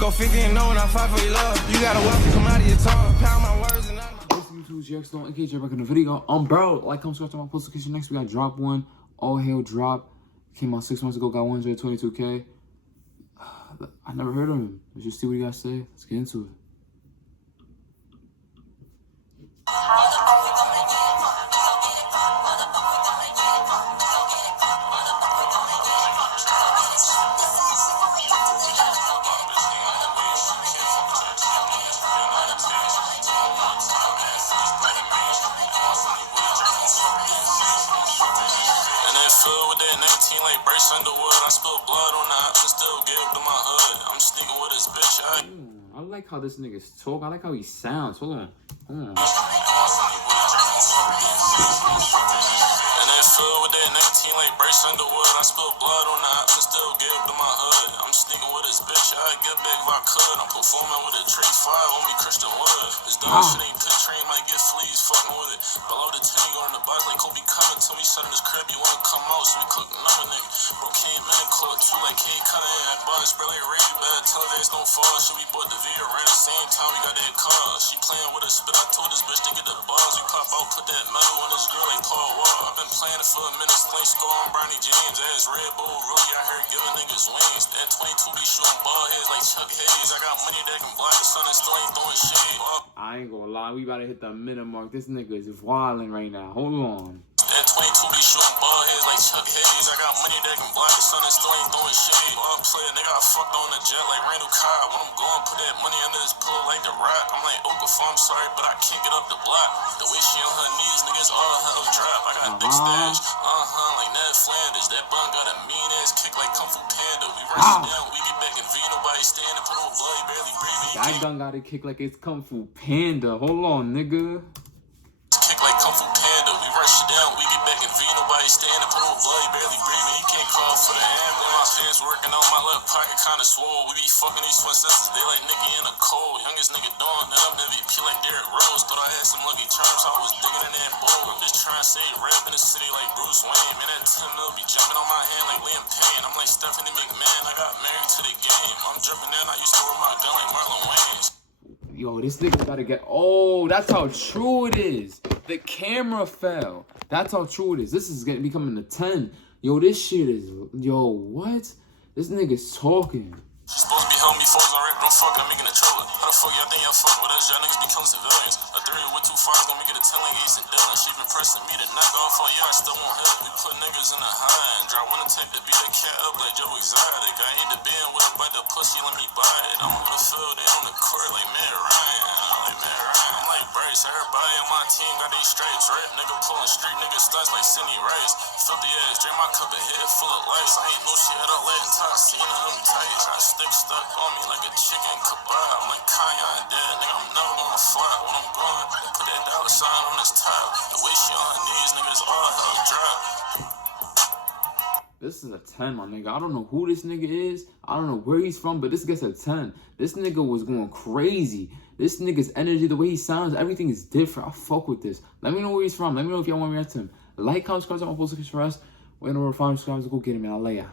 Go figure and know when I fight for your love. You gotta walk and come out of your tongue. Pound my words and out of my... What's YouTube's Jackson? In case you're back in the video, bro, like, comment, subscribe to my post location. Next, we got Drop1. All hail Drop. Came out 6 months ago, got 122K. I never heard of him. Let's just see what you guys say. Let's get into it. With that 19 like brace underwood, I spilled blood on the option, still give to my hood. I'm sneaking with this bitch. I like how this nigga's talk. I like how he sounds. Hold on. And then filled with that 19 like brace underwood, I spilled blood on the option, still give to my hood. I'm sneaking with this bitch. I get back if I could. I'm performing with a trade fire on me, Christian Wood. This dog shit ain't pit train, might get fleas, fucking with it. Below the 10, go in the box like Kobe coming. Till we shut in his crib, you wanna come out, so we cook another nigga. Bro came in and caught two like K cutting in that bus. Spread like Ray bad, tell her there's no fall. So we bought the Via right at the same time we got that car. She playing with us, but I told this bitch to get the bars. We pop out, put that metal on this girl like Paul Wall. I've been playing it for a minute, like score on Bernie James. Ass Red Bull, really out here giving niggas wings. That 22 be shooting ball heads like Chuck Hayes. I got money that can block the sun and still ain't throwing shade. I ain't gonna lie, we about to hit the minute mark. This nigga is wildin' right now. Hold on. That 22 be shooting ball heads like Chuck Hayes. I got money that can block the sun and still ain't throwing shade. All player, nigga, I fucked on the jet like Randall Cobb. When I'm going, put that money under his pillow like the Rock. I'm like, Okafor, I'm sorry, but I can't get up the block. The way she on her knees, niggas all hell drop. I got big stash, like Ned Flanders. That bun got a mean ass kick like Kung Fu Panda. We rush it down, we get back in V. Nobody stand and put on blood, barely breathing. That gun got a kick like it's Kung Fu Panda. Hold on, nigga. Kick like Kung Fu Panda. We rush it down, we get back in V. Nobody stand and put on blood, barely breathing. He can't call for the ambulance. My hands working on my left pocket kinda swole. We be fucking these successes, they like Nicky in a cold. Youngest nigga doing that up, MVP like Derrick Rose. Thought I had some lucky charms, I was digging in that bowl. I'm just trying to say rap in the city like Bruce Wayne. Man, that 10 mil be jumping on my hand like Liam Payne. I'm like Stephanie McMahon, I got married to the game. I'm jumping in, I used to wear my gun like Marlon Wayans. Yo, this nigga gotta get... Oh, that's how true it is. The camera fell. That's how true it is. This is gonna becoming a 10. Yo, this shit is... Yo, what? This nigga's talking. She's supposed to be helping me foes on rap, don't fuck, I'm making a trouble. How the fuck y'all think y'all fuck with us? Y'all niggas become civilians. A 3 with 2 5s gonna make it a 10 like Ace and Dylan. She been pressing me to knock off all y'all, still won't hit. We put niggas in the high and drop one to take the beat a cat up like Joe Exotic. I ain't the band with a bite the pussy, let me buy it. I'm on the field, they on the court like Matt Ryan. I'm like Bryce, everybody on my team got these stripes, right? Nigga pulling street niggas stunts like Sidney Rice. Filthy ass, drink my cup of head full of lice. I ain't no shit at all, like Toxina, I'm tight. I stick stuck on me like a chicken kebab. I'm like Kanye and dead, nigga, I'm never gonna fly. When I'm gone, put that dollar sign on this top. The way she on her knees, niggas all hell drop. This is a 10, my nigga. I don't know who this nigga is. I don't know where he's from, but this gets a 10. This nigga was going crazy. This nigga's energy, the way he sounds, everything is different. I fuck with this. Let me know where he's from. Let me know if y'all want me to react to him. Like, comment, subscribe to my post location for us. Wait over 5 subscribers. Go get him, man. I'll lay ya.